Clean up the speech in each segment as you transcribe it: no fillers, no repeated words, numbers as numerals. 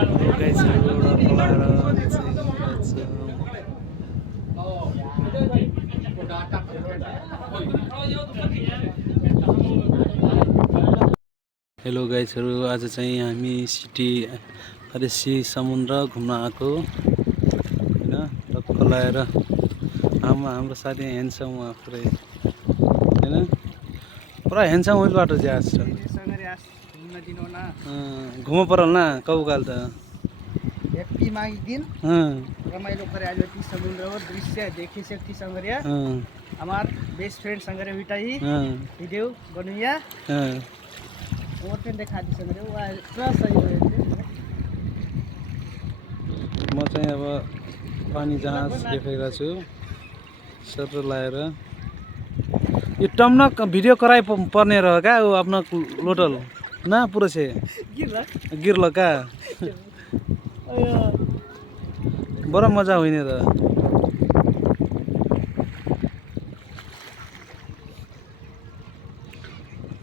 Hello गाइजहरु, आज चाहिँ हामी सिटी सी समुद्र घुम्न आएको हैन। टक्क लगाएर हाम्रो साथी ह्यान्डसम उहाँ पुरै हैन, पुरा ह्यान्डसम उइल बाटो ज्यास छ घुम परल ना कब काल त हैप्पी माघी दिन रमाइलो करे आज ती समुद्र और दृश्य देखि सकती संगरिया हमार बेस्ट फ्रेंड संगरे बिटाई भिडियो बनुया और पनि देखा दि संगरे वा पुरा सही भयो। म चाहिँ अब पानी जहाज देखेको छु सर लाएर यो टमनक भिडियो कराई पर्ने रह का वो अपना लोटल ना पूरा से गिरल का बड़ा मजा हुने त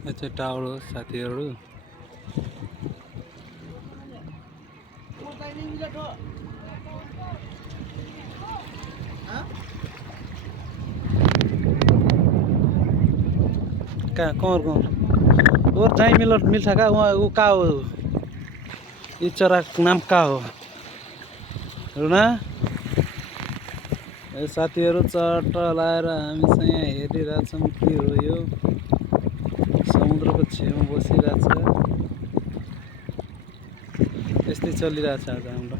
यो चाहिँ टावर हो साथीहरु। का कौर और जाई मिल्छ का वहाँ ऊ का हो यो चरा नाम का हो रुना साथीहरु चट्ट लाएर हामी चाहिँ यहाँ हेरिरहेछौँ के हो यो समुद्रको छेउमा बसिरहेछ। यस्तै चलिरहेछ आज हाम्रो।